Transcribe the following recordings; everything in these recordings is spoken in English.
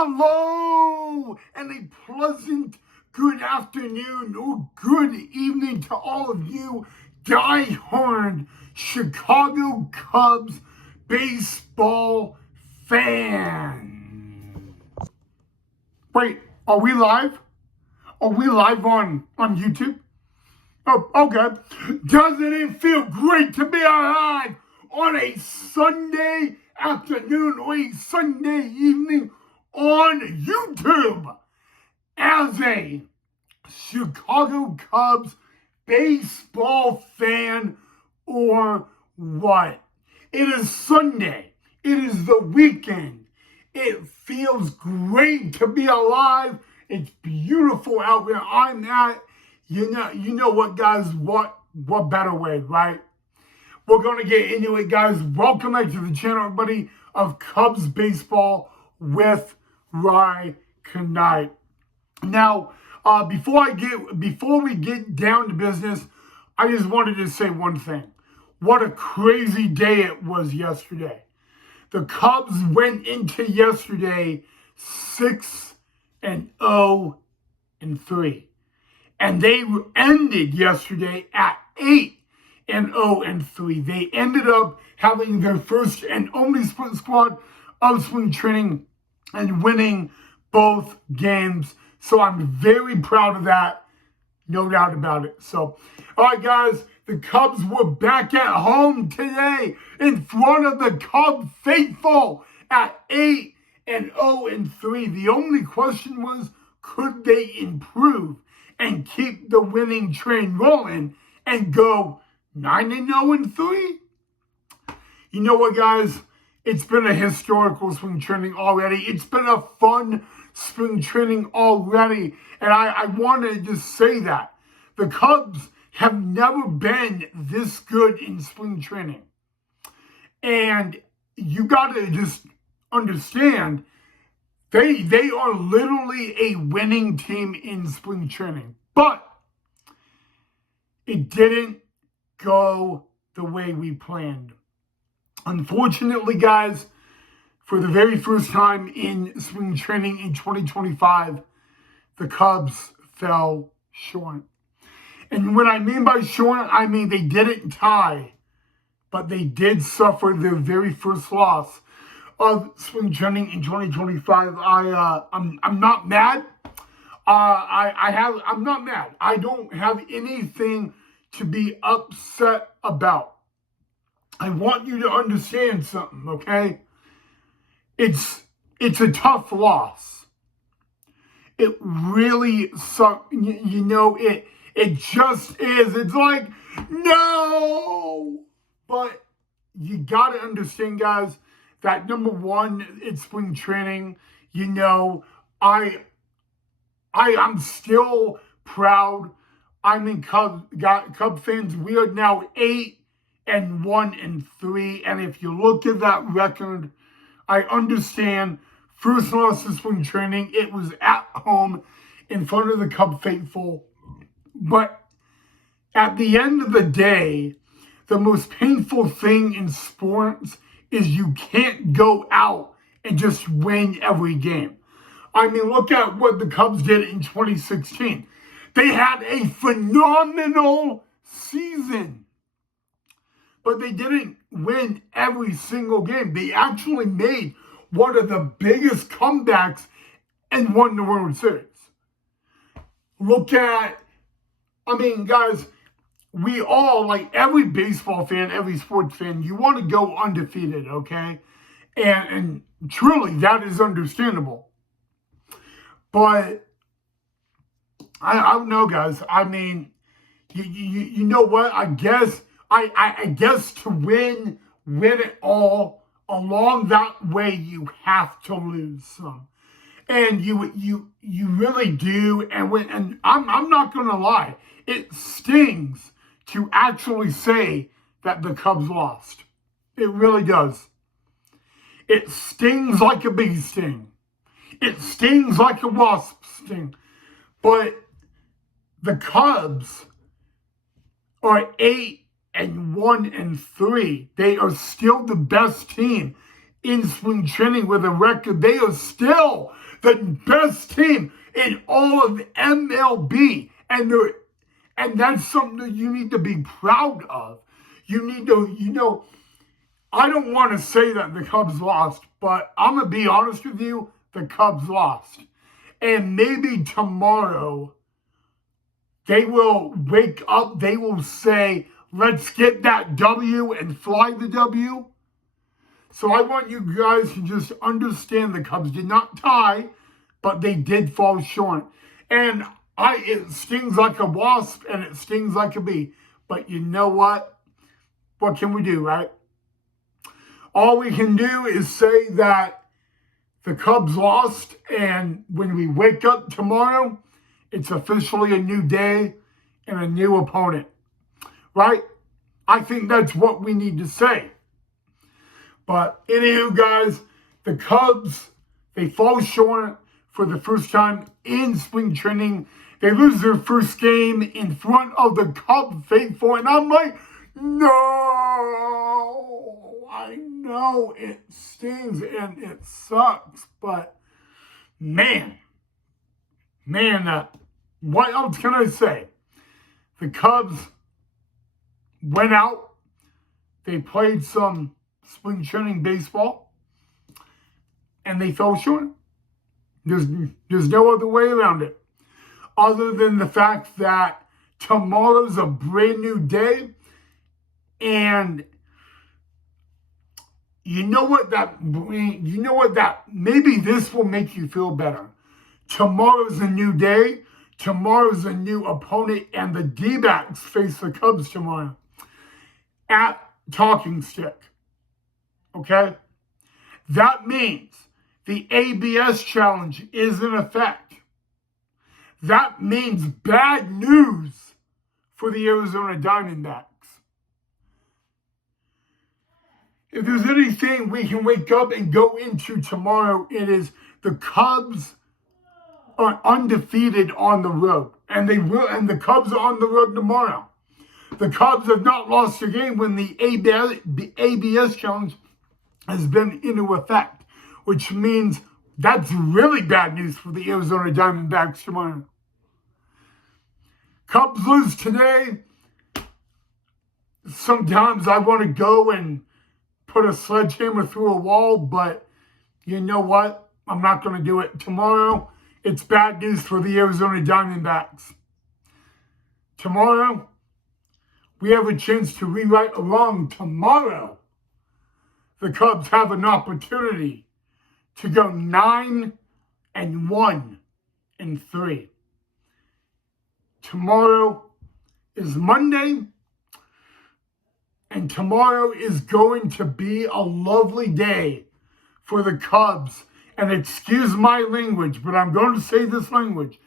Hello, and a pleasant good afternoon or good evening to all of you die-hard Chicago Cubs baseball fans. Wait, are we live? Are we live on YouTube? Oh, okay. Doesn't it feel great to be alive on a Sunday afternoon or a Sunday evening on YouTube as a Chicago Cubs baseball fan or what? It is Sunday. It is the weekend. It feels great to be alive. It's beautiful out where I'm at. You know what, guys? What better way, right? We're going to get into it, guys. Welcome back to the channel, everybody, of Cubs Baseball with Ry Knight. Now, before we get down to business, I just wanted to say one thing. What a crazy day it was yesterday. The Cubs went into yesterday 6-0-3. And they ended yesterday at 8-0-3. They ended up having their first and only split squad of spring training and winning both games. So I'm very proud of that. No doubt about it. So, all right, guys, the Cubs were back at home today in front of the Cub faithful at 8-0-3. The only question was, could they improve and keep the winning train rolling and go 9-0-3? You know what, guys? It's been a historical spring training already. It's been a fun spring training already. And I want to just say that. The Cubs have never been this good in spring training. And you got to just understand, they are literally a winning team in spring training. But it didn't go the way we planned. Unfortunately, guys, for the very first time in spring training in 2025, the Cubs fell short. And what I mean by short, I mean they didn't tie, but they did suffer their very first loss of spring training in 2025. I'm not mad. I'm not mad. I don't have anything to be upset about. I want you to understand something, okay? It's a tough loss. It really sucks. You know, it just is. It's like, no! But you got to understand, guys, that number one, it's spring training. You know, I'm still proud. I mean, Cub fans, we are now 8-1-3. And if you look at that record, I understand first loss of spring training, it was at home in front of the Cub faithful. But at the end of the day, the most painful thing in sports is you can't go out and just win every game. I mean, look at what the Cubs did in 2016. They had a phenomenal season, but they didn't win every single game. They actually made one of the biggest comebacks and won the World Series. Look at, I mean, guys, we all, like every baseball fan, every sports fan, you want to go undefeated, okay? And truly, that is understandable. But I don't know, guys. I mean, you know what? I guess to win it all, along that way, you have to lose some. And you really do. And I'm not gonna lie, it stings to actually say that the Cubs lost. It really does. It stings like a bee sting. It stings like a wasp sting. But the Cubs are 8-1-3. They are still the best team in spring training with a record. They are still the best team in all of MLB. And that's something that you need to be proud of. You need to, I don't want to say that the Cubs lost, but I'm going to be honest with you, the Cubs lost. And maybe tomorrow they will wake up, they will say, let's get that W and fly the W. So I want you guys to just understand the Cubs did not tie, but they did fall short. And it stings like a wasp and it stings like a bee. But you know what? What can we do, right? All we can do is say that the Cubs lost, and when we wake up tomorrow, it's officially a new day and a new opponent, right? I think that's what we need to say. But anywho, guys, the Cubs, they fall short for the first time in spring training. They lose their first game in front of the Cub faithful, and I'm like, no, I know it stings and it sucks, but man, what else can I say? The Cubs went out, they played some spring training baseball, and they fell short. There's no other way around it, other than the fact that tomorrow's a brand new day. And maybe this will make you feel better. Tomorrow's a new day. Tomorrow's a new opponent, and the D-backs face the Cubs tomorrow at Talking Stick. Okay? That means the ABS challenge is in effect. That means bad news for the Arizona Diamondbacks. If there's anything we can wake up and go into tomorrow, it is the Cubs are undefeated on the road. And the Cubs are on the road tomorrow. The Cubs have not lost a game when the ABS challenge has been into effect, which means that's really bad news for the Arizona Diamondbacks tomorrow. Cubs lose today. Sometimes I want to go and put a sledgehammer through a wall, but you know what? I'm not going to do it. Tomorrow, it's bad news for the Arizona Diamondbacks. Tomorrow, we have a chance to rewrite a wrong. Tomorrow, the Cubs have an opportunity to go 9-1-3. Tomorrow is Monday. And tomorrow is going to be a lovely day for the Cubs. And excuse my language, but I'm going to say this language.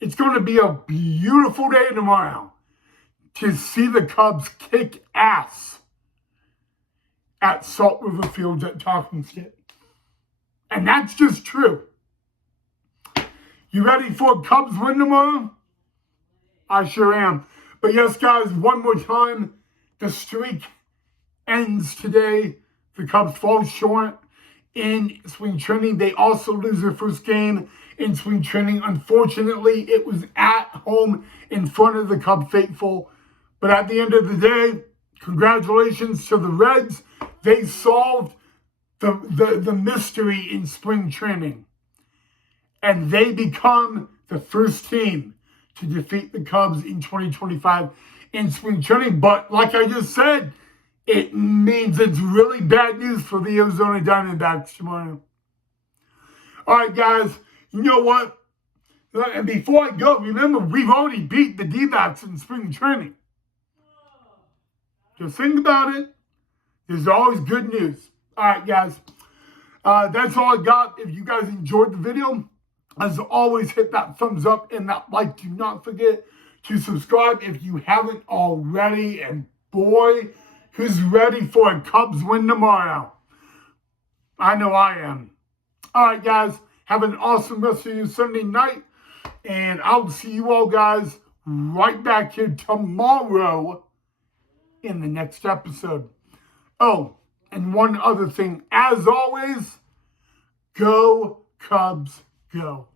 It's going to be a beautiful day tomorrow to see the Cubs kick ass at Salt River Fields at Talking Stick. And that's just true. You ready for a Cubs win tomorrow? I sure am. But yes, guys, one more time. The streak ends today. The Cubs fall short in spring training. They also lose their first game in spring training. Unfortunately, it was at home in front of the Cub faithful. But at the end of the day, congratulations to the Reds. They solved the mystery in spring training. And they become the first team to defeat the Cubs in 2025 in spring training. But like I just said, it means it's really bad news for the Arizona Diamondbacks tomorrow. All right, guys, you know what? And before I go, remember, we've already beat the D-backs in spring training. Just think about it. There's always good news. All right, guys. That's all I got. If you guys enjoyed the video, as always, hit that thumbs up and that like. Do not forget to subscribe if you haven't already. And boy, who's ready for a Cubs win tomorrow? I know I am. All right, guys. Have an awesome rest of your Sunday night. And I'll see you all, guys, right back here tomorrow in the next episode. Oh, And one other thing, as always, go Cubs, go.